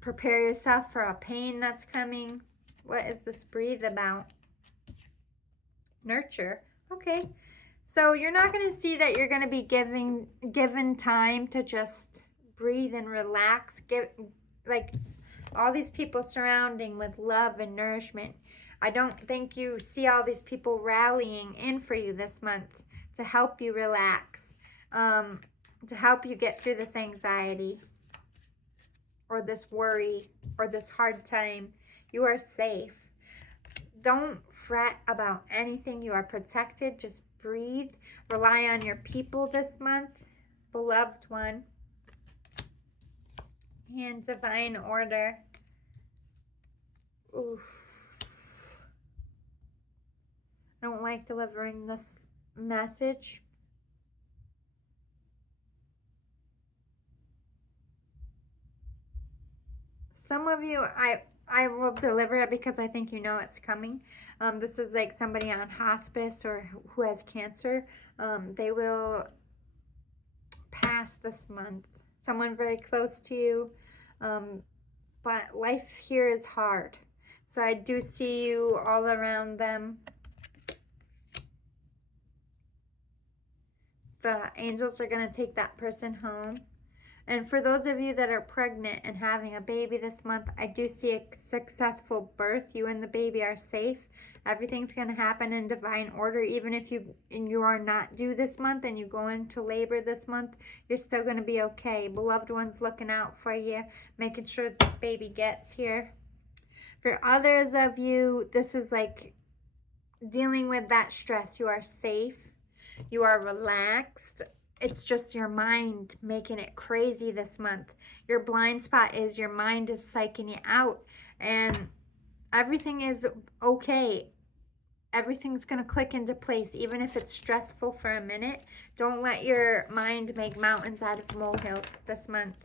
prepare yourself for a pain that's coming. What is this breathe about? Nurture. Okay, so you're not going to see that you're going to be given time to just breathe and relax. Like all these people surrounding with love and nourishment. I don't think you see all these people rallying in for you this month to help you relax, to help you get through this anxiety or this worry or this hard time. You are safe. Don't fret about anything. You are protected. Just breathe. Rely on your people this month, beloved one. And divine order. Oof. I don't like delivering this message. Some of you, I will deliver it because I think you know it's coming. This is like somebody on hospice or who has cancer. They will pass this month. Someone very close to you. But life here is hard. So I do see you all around them. The angels are going to take that person home. And for those of you that are pregnant and having a baby this month, I do see a successful birth. You and the baby are safe. Everything's going to happen in divine order. Even if you are not due this month and you go into labor this month, you're still going to be okay. Beloved ones looking out for you, making sure this baby gets here. For others of you, this is like dealing with that stress. You are safe. You are relaxed. It's just your mind making it crazy this month. Your blind spot is your mind is psyching you out, and everything is okay. Everything's going to click into place, even if it's stressful for a minute. Don't let your mind make mountains out of molehills this month.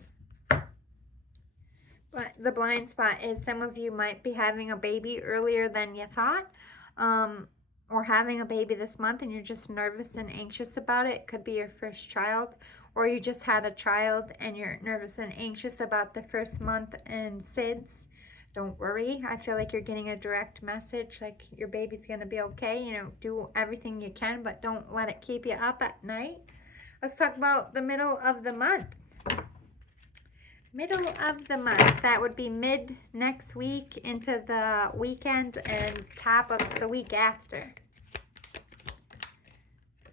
But the blind spot is some of you might be having a baby earlier than you thought, or having a baby this month and you're just nervous and anxious about it. It could be your first child, or you just had a child and you're nervous and anxious about the first month and SIDS. Don't worry. I feel like you're getting a direct message, like your baby's going to be okay. You know, do everything you can, but don't let it keep you up at night. Let's talk about the middle of the month. Middle of the month, that would be mid next week into the weekend and top of the week after.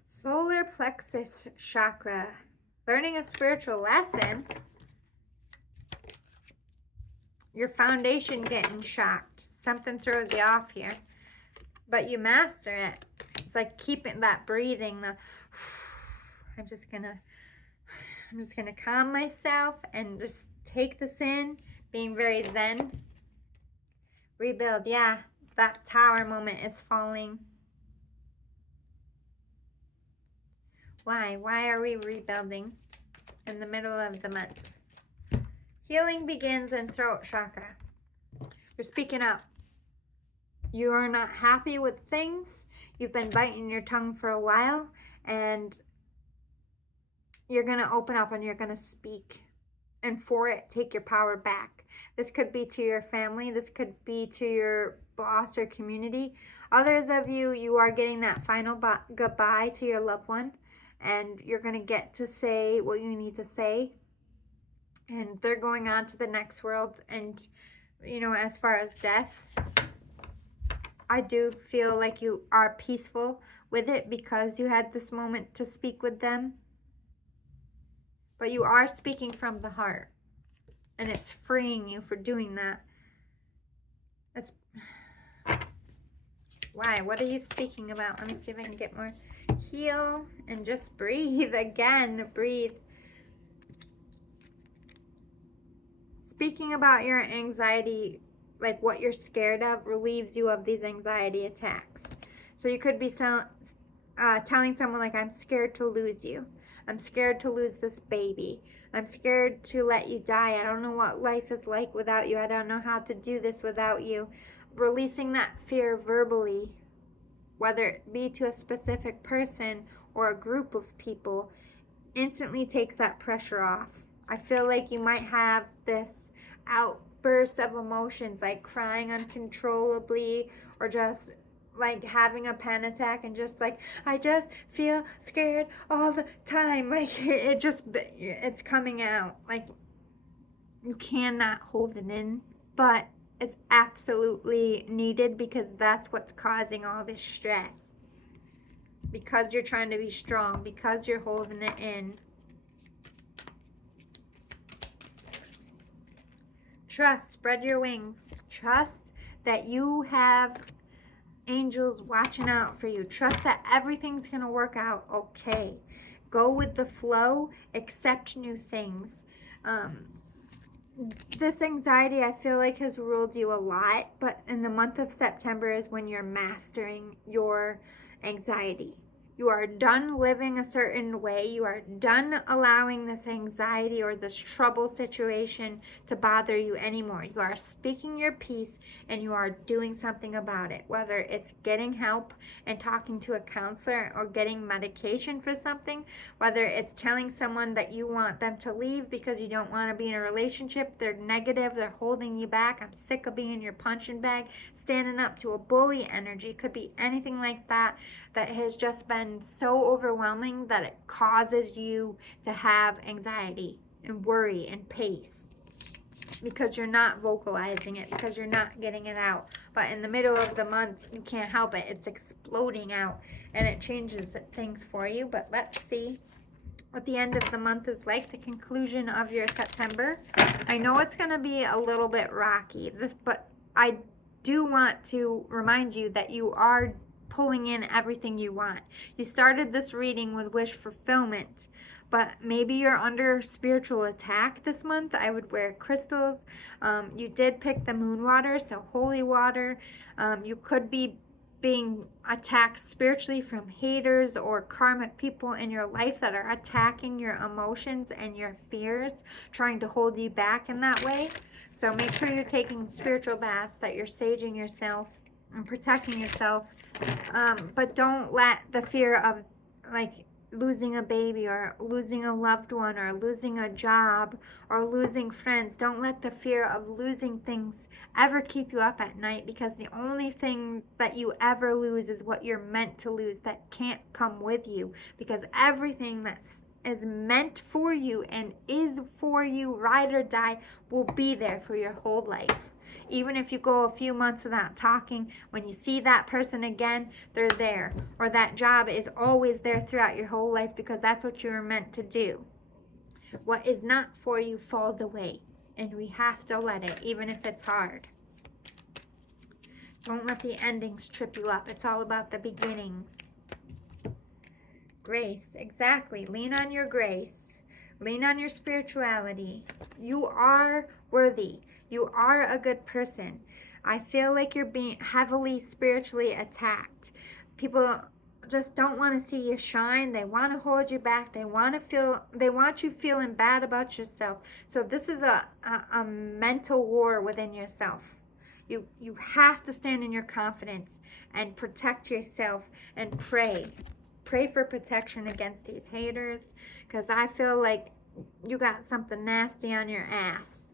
Solar plexus chakra. Learning a spiritual lesson. Your foundation getting shocked. Something throws you off here. But you master it. It's like keeping that breathing. I'm just gonna calm myself and just take this in. Being very zen. Rebuild. Yeah, that tower moment is falling. Why? Why are we rebuilding in the middle of the month? Healing begins in throat chakra. You're speaking up. You are not happy with things. You've been biting your tongue for a while, and you're going to open up and you're going to speak. And for it, take your power back. This could be to your family. This could be to your boss or community. Others of you, you are getting that final goodbye to your loved one, and you're going to get to say what you need to say. And they're going on to the next world. And, you know, as far as death, I do feel like you are peaceful with it because you had this moment to speak with them. But you are speaking from the heart. And it's freeing you for doing that. That's why. What are you speaking about? Let me see if I can get more. Heal and just breathe again. Breathe. Speaking about your anxiety, like what you're scared of, relieves you of these anxiety attacks. So you could be telling someone like, I'm scared to lose you. I'm scared to lose this baby. I'm scared to let you die. I don't know what life is like without you. I don't know how to do this without you. Releasing that fear verbally, whether it be to a specific person or a group of people, instantly takes that pressure off. I feel like you might have this outburst of emotions, like crying uncontrollably, or just like having a panic attack, and just like, I just feel scared all the time. Like it's coming out. Like you cannot hold it in, but it's absolutely needed because that's what's causing all this stress. Because you're trying to be strong, because you're holding it in. Trust, spread your wings. Trust that you have angels watching out for you. Trust that everything's going to work out okay. Go with the flow. Accept new things. This anxiety, I feel like, has ruled you a lot, but in the month of September is when you're mastering your anxiety. You are done living a certain way. You are done allowing this anxiety or this trouble situation to bother you anymore. You are speaking your piece and you are doing something about it, whether it's getting help and talking to a counselor or getting medication for something, whether it's telling someone that you want them to leave because you don't want to be in a relationship. They're negative, they're holding you back. I'm sick of being your punching bag. Standing up to a bully energy, could be anything like that has just been so overwhelming that it causes you to have anxiety and worry and pace because you're not vocalizing it, because you're not getting it out. But in the middle of the month, you can't help it. It's exploding out and it changes things for you. But let's see what the end of the month is like, the conclusion of your September. I know it's going to be a little bit rocky, but I do want to remind you that you are pulling in everything you want. You started this reading with wish fulfillment, but maybe you're under spiritual attack this month. I would wear crystals. You did pick the moon water, so holy water. You could be being attacked spiritually from haters or karmic people in your life that are attacking your emotions and your fears, trying to hold you back in that way. So make sure you're taking spiritual baths, that you're saging yourself and protecting yourself. But don't let the fear of like losing a baby or losing a loved one or losing a job or losing friends, don't let the fear of losing things ever keep you up at night, because the only thing that you ever lose is what you're meant to lose, that can't come with you, because everything that is meant for you and is for you, ride or die, will be there for your whole life. Even if you go a few months without talking, when you see that person again, they're there. Or that job is always there throughout your whole life, because that's what you were meant to do. What is not for you falls away, and we have to let it, even if it's hard. Don't let the endings trip you up. It's all about the beginnings. Grace, exactly. Lean on your grace. Lean on your spirituality. You are worthy. You are a good person. I feel like you're being heavily spiritually attacked. People just don't want to see you shine. They want to hold you back. They want you feeling bad about yourself. So this is a mental war within yourself. You have to stand in your confidence and protect yourself and pray. Pray for protection against these haters, because I feel like you got something nasty on your ass.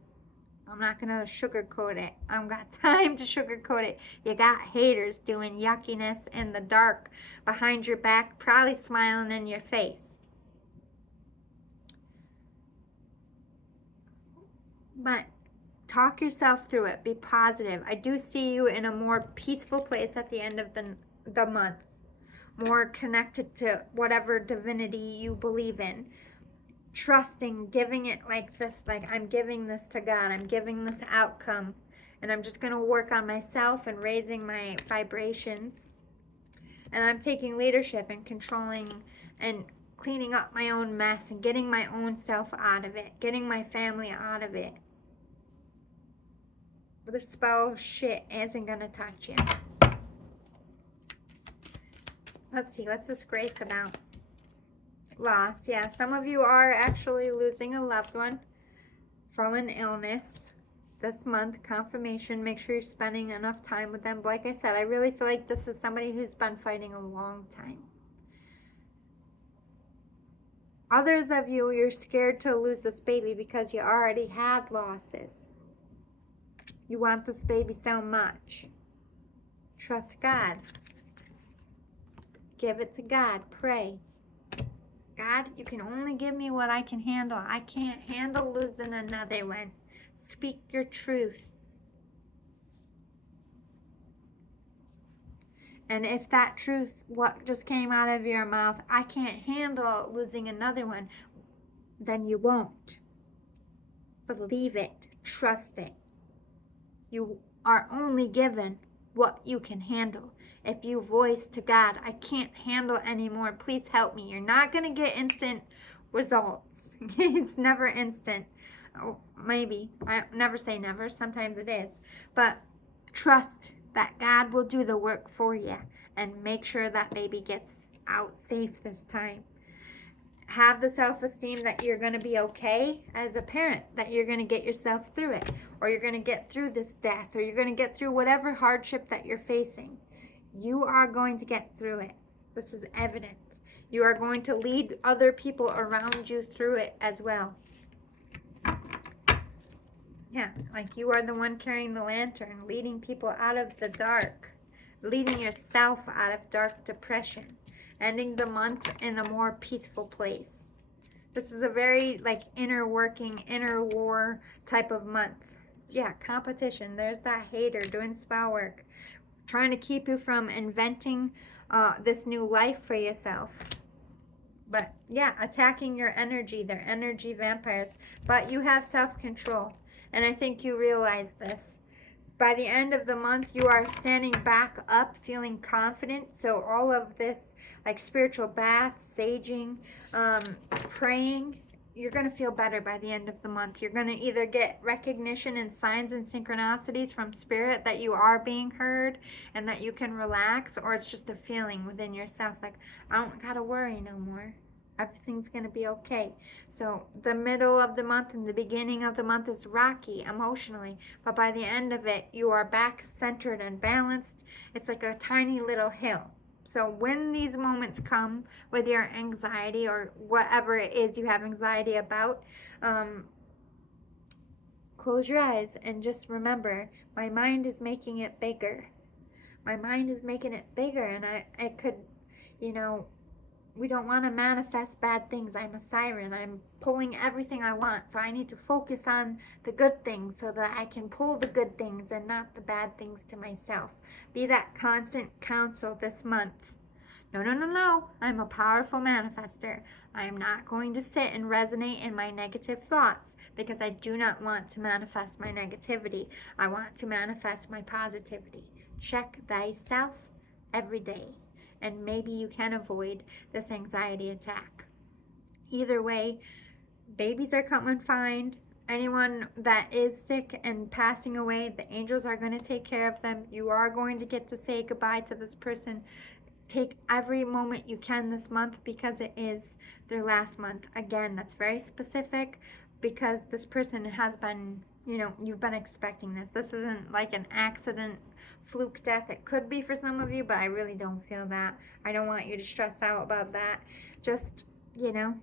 I'm not going to sugarcoat it. I don't got time to sugarcoat it. You got haters doing yuckiness in the dark behind your back, probably smiling in your face. But talk yourself through it. Be positive. I do see you in a more peaceful place at the end of the month. More connected to whatever divinity you believe in. Trusting, giving it like this, like I'm giving this to God, I'm giving this outcome, and I'm just going to work on myself and raising my vibrations, and I'm taking leadership and controlling and cleaning up my own mess and getting my own self out of it, getting my family out of it. The spell shit isn't going to touch you. Let's see, what's this grace about? Loss. Yeah, some of you are actually losing a loved one from an illness this month. Confirmation. Make sure you're spending enough time with them. But like I said, I really feel like this is somebody who's been fighting a long time. Others of you, you're scared to lose this baby because you already had losses. You want this baby so much. Trust God. Give it to God. Pray. God, you can only give me what I can handle. I can't handle losing another one. Speak your truth. And if that truth, what just came out of your mouth, I can't handle losing another one, then you won't. Believe it. Trust it. You are only given what you can handle. If you voice to God, I can't handle anymore, please help me. You're not going to get instant results. It's never instant. Oh, maybe. I never say never. Sometimes it is. But trust that God will do the work for you and make sure that baby gets out safe this time. Have the self-esteem that you're going to be okay as a parent, that you're going to get yourself through it, or you're going to get through this death, or you're going to get through whatever hardship that you're facing. You are going to get through it. This is evident. You are going to lead other people around you through it as well. Yeah, like you are the one carrying the lantern, leading people out of the dark, leading yourself out of dark depression, ending the month in a more peaceful place. This is a very like inner working, inner war type of month. Yeah, competition. There's that hater doing spell work, trying to keep you from inventing this new life for yourself. But yeah, attacking your energy. They're energy vampires. But you have self-control. And I think you realize this. By the end of the month, you are standing back up, feeling confident. So all of this, like spiritual bath, saging, praying, you're going to feel better by the end of the month. You're going to either get recognition and signs and synchronicities from spirit that you are being heard and that you can relax, or it's just a feeling within yourself like, I don't got to worry no more. Everything's going to be okay. So the middle of the month and the beginning of the month is rocky emotionally, but by the end of it, you are back centered and balanced. It's like a tiny little hill. So when these moments come with your anxiety or whatever it is you have anxiety about, close your eyes and just remember, my mind is making it bigger. My mind is making it bigger, and I could, you know, we don't want to manifest bad things. I'm a siren. I'm pulling everything I want. So I need to focus on the good things so that I can pull the good things and not the bad things to myself. Be that constant counsel this month. No, no, no, no. I'm a powerful manifester. I am not going to sit and resonate in my negative thoughts because I do not want to manifest my negativity. I want to manifest my positivity. Check thyself every day, and maybe you can avoid this anxiety attack. Either way, babies are coming fine. Anyone that is sick and passing away, the angels are going to take care of them. You are going to get to say goodbye to this person. Take every moment you can this month because it is their last month. Again, that's very specific because this person has been, you know, you've been expecting this. This isn't like an accident, fluke death. It could be for some of you, but I really don't feel that. I don't want you to stress out about that. Just, you know,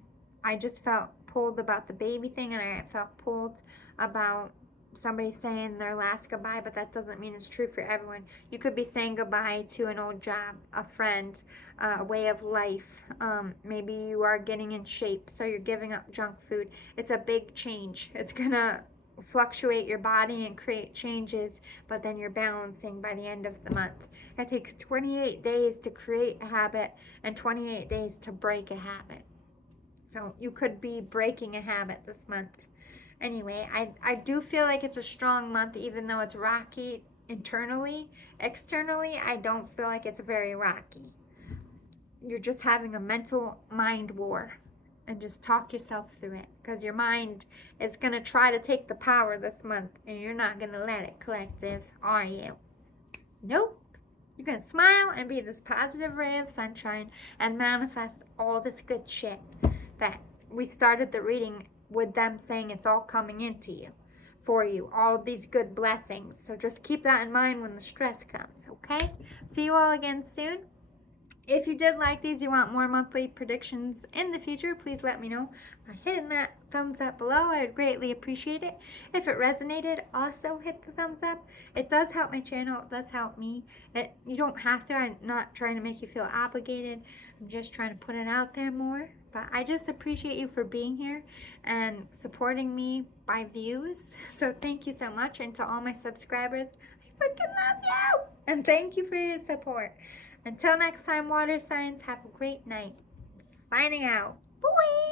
I just felt pulled about the baby thing, and I felt pulled about somebody saying their last goodbye, but that doesn't mean it's true for everyone. You could be saying goodbye to an old job, a friend, a way of life. Maybe you are getting in shape, so you're giving up junk food. It's a big change. It's gonna fluctuate your body and create changes, but then you're balancing by the end of the month. It takes 28 days to create a habit and 28 days to break a habit. So you could be breaking a habit this month. Anyway, I do feel like it's a strong month, even though it's rocky internally. Externally, I don't feel like it's very rocky. You're just having a mental mind war, and just talk yourself through it, because your mind is going to try to take the power this month, and you're not going to let it, collective, are you? Nope. You're going to smile and be this positive ray of sunshine and manifest all this good shit that we started the reading with them saying it's all coming into you, for you, all these good blessings. So just keep that in mind when the stress comes, okay? See you all again soon. If you did like these, you want more monthly predictions in the future, please let me know by hitting that thumbs up below. I would greatly appreciate it. If it resonated, also hit the thumbs up. It does help my channel. It does help me. You don't have to. I'm not trying to make you feel obligated. I'm just trying to put it out there more. But I just appreciate you for being here and supporting me by views. So thank you so much. And to all my subscribers, I freaking love you. And thank you for your support. Until next time, water signs, have a great night. Signing out. Bye.